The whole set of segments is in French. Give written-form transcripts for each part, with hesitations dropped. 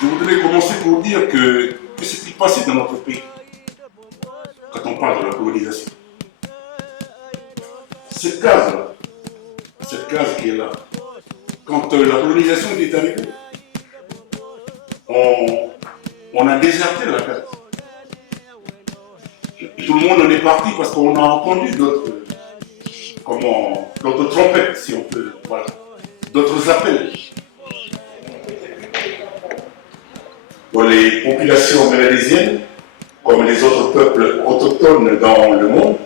Je voudrais commencer pour dire que s'est-il passé dans notre pays quand on parle de la colonisation. Cette case qui est là, quand la colonisation est arrivée, on a déserté la case. Tout le monde en est parti parce qu'on a entendu d'autres trompettes, si on peut, voilà, d'autres appels. Pour les populations mélanésiennes, comme les autres peuples autochtones dans le monde,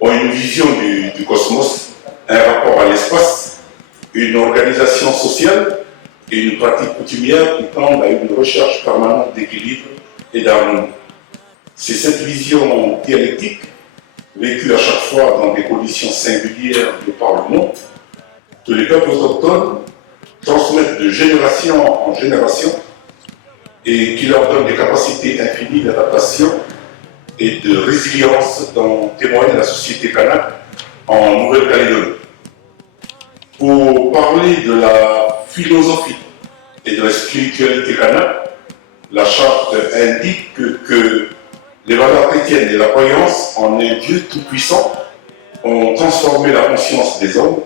ont une vision du cosmos, un rapport à l'espace, une organisation sociale et une pratique coutumière qui tendent à une recherche permanente d'équilibre et d'harmonie. C'est cette vision dialectique, vécue à chaque fois dans des conditions singulières de par le monde, que les peuples autochtones transmettent de génération en génération et qui leur donne des capacités infinies d'adaptation et de résilience dont témoigne la société kanak en Nouvelle-Calédonie. Pour parler de la philosophie et de la spiritualité kanak, la charte indique que les valeurs chrétiennes et la croyance en un Dieu tout-puissant ont transformé la conscience des hommes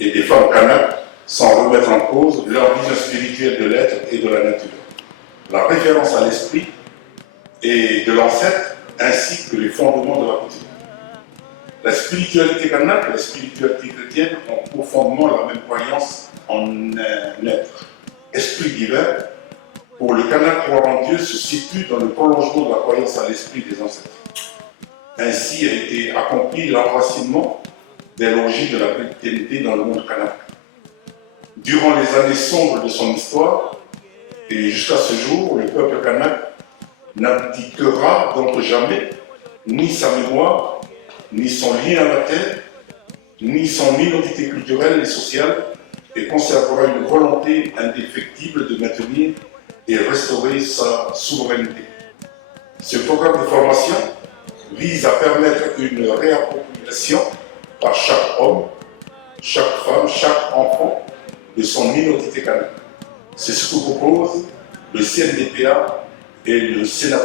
et des femmes kanak sans remettre en cause leur vision spirituelle de l'être et de la nature. La référence à l'esprit et de l'ancêtre ainsi que les fondements de la coutume. La spiritualité kanak et la spiritualité chrétienne ont profondément la même croyance en un être, esprit divin. Pour le kanak, croire en Dieu se situe dans le prolongement de la croyance à l'esprit des ancêtres. Ainsi a été accompli l'enracinement des logis de la chrétienté dans le monde kanak. Durant les années sombres de son histoire, et jusqu'à ce jour, le peuple kanak n'abdiquera donc jamais ni sa mémoire, ni son lien à la terre, ni son identité culturelle et sociale, et conservera une volonté indéfectible de maintenir et restaurer sa souveraineté. Ce programme de formation vise à permettre une réappropriation par chaque homme, chaque femme, chaque enfant de son identité kanak. C'est ce que propose le CNDPA et le Sénat.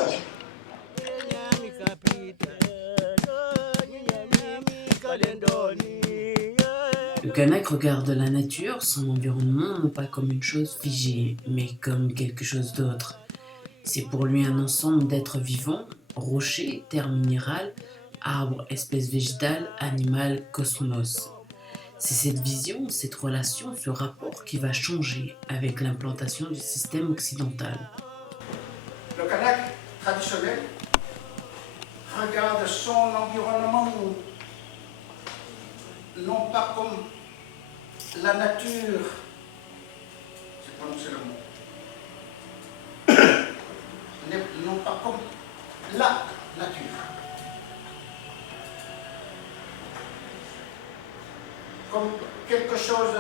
Le kanak regarde la nature, son environnement, non pas comme une chose figée, mais comme quelque chose d'autre. C'est pour lui un ensemble d'êtres vivants, rochers, terres minérales, arbres, espèces végétales, animales, cosmos. C'est cette vision, cette relation, ce rapport qui va changer avec l'implantation du système occidental. Le kanak traditionnel regarde son environnement non pas comme la nature, c'est prononcer le mot, non pas comme la nature, comme quelque chose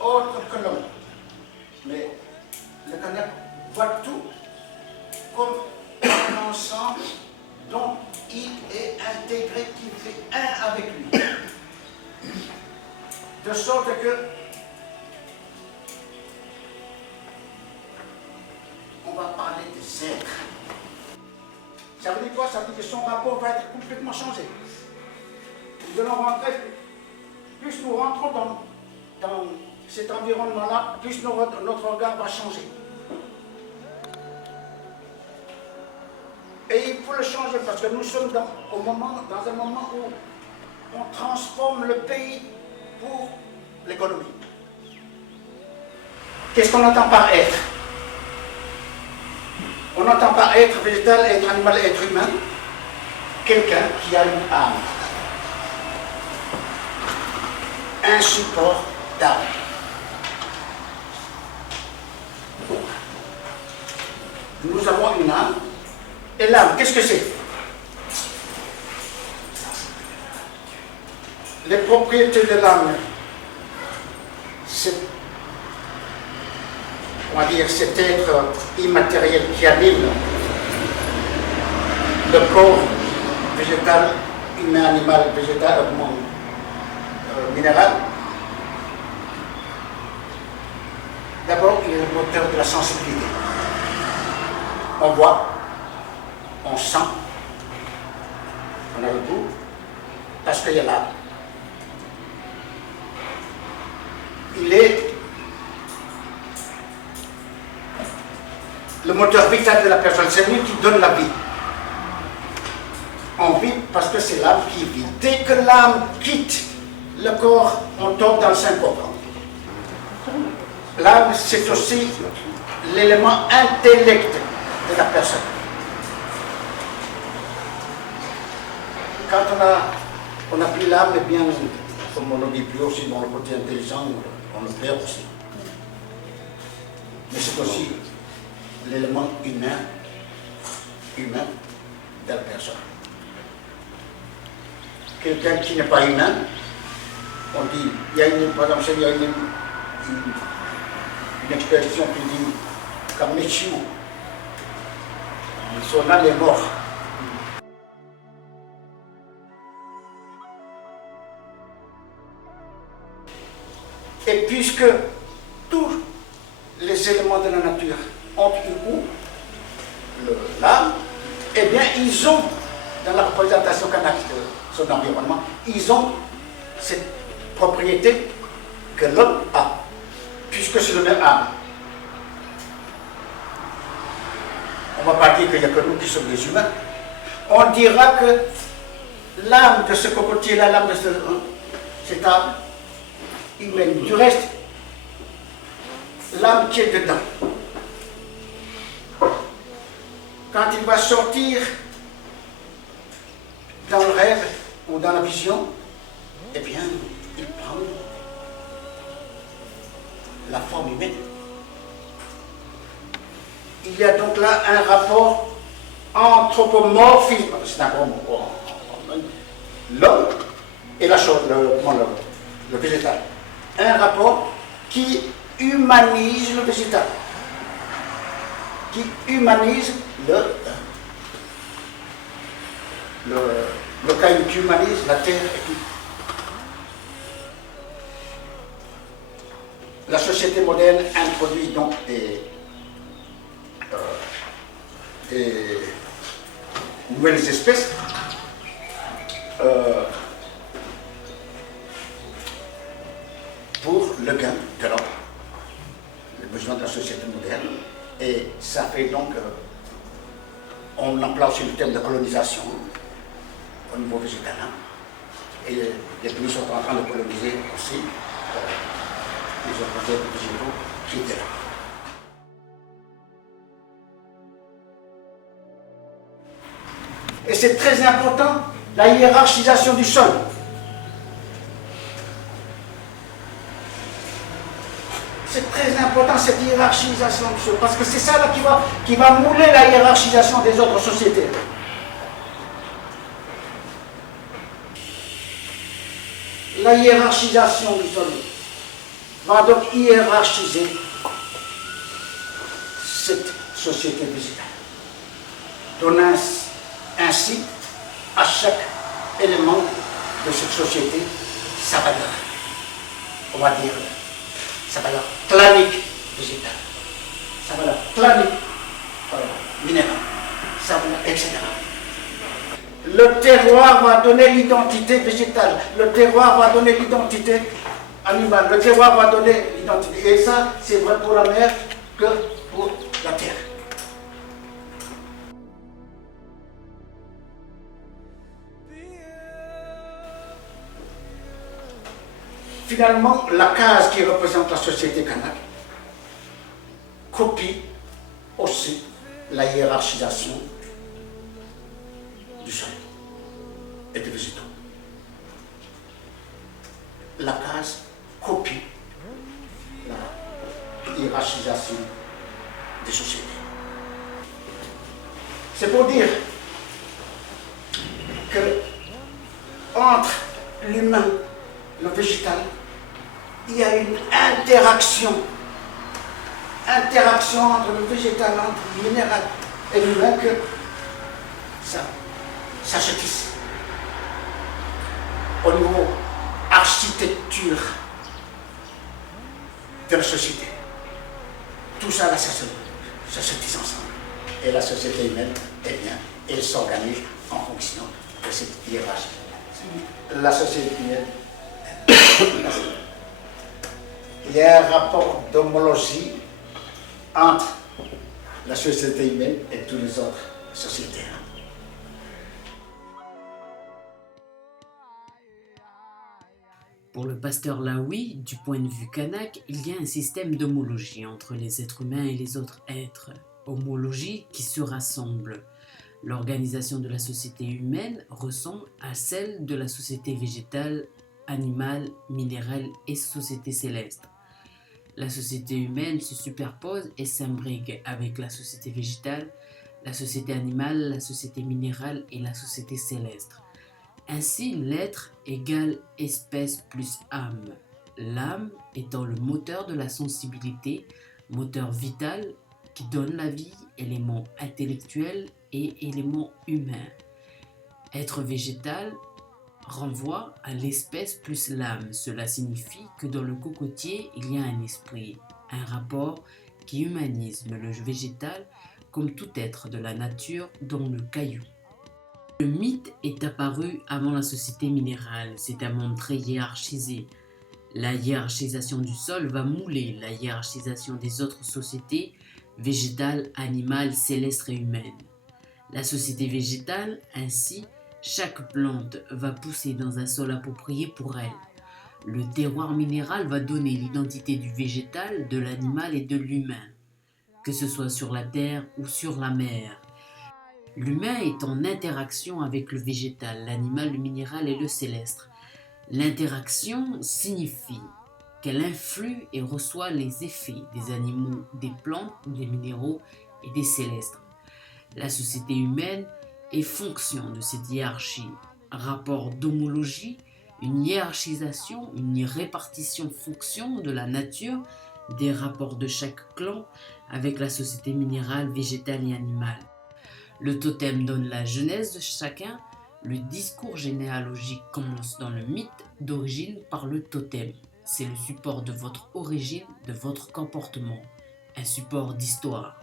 autre que l'homme. Mais le kanak voit tout comme un ensemble dont il est intégré, qui fait un avec lui. De sorte que on va parler des êtres. Ça veut dire quoi? Ça veut dire que son rapport va être complètement changé. Nous allons rentrer, plus nous rentrons dans cet environnement-là, plus notre regard va changer. Et il faut le changer parce que nous sommes dans un moment où on transforme le pays pour l'économie. Qu'est-ce qu'on entend par être? On entend par être végétal, être animal, être humain, quelqu'un qui a une âme, un support d'âme. Nous avons une âme, et l'âme, qu'est-ce que c'est? Les propriétés de l'âme, c'est, on va dire, cet être immatériel qui anime le corps végétal, humain, animal, végétal, minéral. D'abord, il est le moteur de la sensibilité. On voit, on sent, on a le goût, parce qu'il y a l'âme. Il est le moteur vital de la personne, c'est lui qui donne la vie. On vit parce que c'est l'âme qui vit. Dès que l'âme quitte le corps, on tombe dans le syncope. L'âme, c'est aussi l'élément intellect de la personne. Quand on a pris l'âme, eh bien, comme on ne dit plus aussi dans le côté intelligent, on le perd aussi. Mais c'est aussi l'élément humain de la personne. Quelqu'un qui n'est pas humain, on dit, par exemple, il y a une expression qui dit Kamichu, son âme est mort. Et puisque tous les éléments de la nature ont eu l'âme, eh bien ils ont, dans la représentation canadienne de son environnement, ils ont cette propriété que l'homme a, puisque c'est le même âme. On ne va pas dire qu'il n'y a que nous qui sommes des humains. On dira que l'âme de ce cocotier-là, l'âme de cette âme humaine, du reste, l'âme qui est dedans, quand il va sortir dans le rêve ou dans la vision, eh bien, il prend la forme humaine. Il y a donc là un rapport anthropomorphique, c'est un gros mot, l'homme et la chose, le végétal. Un rapport qui humanise le végétal, qui humanise le caillou, qui humanise la terre et tout. La société moderne introduit donc des nouvelles espèces pour le gain de l'homme, les besoins de la société moderne. Et ça fait donc, on emploie aussi le terme de colonisation au niveau végétal. Et les pays sont en train de coloniser aussi les autres êtres végétaux qui étaient là. Et c'est très important, la hiérarchisation du sol. C'est très important cette hiérarchisation du sol, parce que c'est ça là qui va mouler la hiérarchisation des autres sociétés. La hiérarchisation du sol va donc hiérarchiser cette société végétale, donnant ainsi à chaque élément de cette société sa valeur, on va dire sa valeur clanique végétale, sa valeur clanique minérale, sa valeur, etc. Le terroir va donner l'identité végétale, le terroir va donner l'identité animale, le terroir va donner l'identité. Et ça, c'est vrai pour la mer que pour la terre. Finalement, la case qui représente la société kanak copie aussi la hiérarchisation du sol et des végétaux. La case copie la hiérarchisation des sociétés. C'est pour dire que entre l'humain, le végétal, il y a une interaction entre le végétal, entre le minéral et l'humain, que ça se tisse. Au niveau architecture de la société. tout ça là, ça se tisse ensemble. Et la société humaine, eh bien, elle s'organise en fonction de cette hiérarchie. La société humaine, il y a un rapport d'homologie entre la société humaine et toutes les autres sociétés. Pour le pasteur Laoui, du point de vue kanak, il y a un système d'homologie entre les êtres humains et les autres êtres. Homologie qui se rassemble. L'organisation de la société humaine ressemble à celle de la société végétale, animale, minérale et société céleste. La société humaine se superpose et s'imbrigue avec la société végétale, la société animale, la société minérale et la société céleste. Ainsi, l'être égale espèce plus âme. L'âme étant le moteur de la sensibilité, moteur vital qui donne la vie, élément intellectuel et élément humain. Être végétal renvoie à l'espèce plus l'âme. Cela signifie que dans le cocotier, il y a un esprit, un rapport qui humanise le végétal comme tout être de la nature dans le caillou. Le mythe est apparu avant la société minérale. C'est un monde très hiérarchisé. La hiérarchisation du sol va mouler la hiérarchisation des autres sociétés végétales, animales, célestes et humaines. La société végétale, ainsi, chaque plante va pousser dans un sol approprié pour elle. Le terroir minéral va donner l'identité du végétal, de l'animal et de l'humain, que ce soit sur la terre ou sur la mer. L'humain est en interaction avec le végétal, l'animal, le minéral et le céleste. L'interaction signifie qu'elle influe et reçoit les effets des animaux, des plantes, des minéraux et des célestes. La société humaine est fonction de cette hiérarchie, rapport d'homologie, une hiérarchisation, une répartition fonction de la nature, des rapports de chaque clan avec la société minérale, végétale et animale. Le totem donne la genèse de chacun. Le discours généalogique commence dans le mythe d'origine par le totem. C'est le support de votre origine, de votre comportement. Un support d'histoire.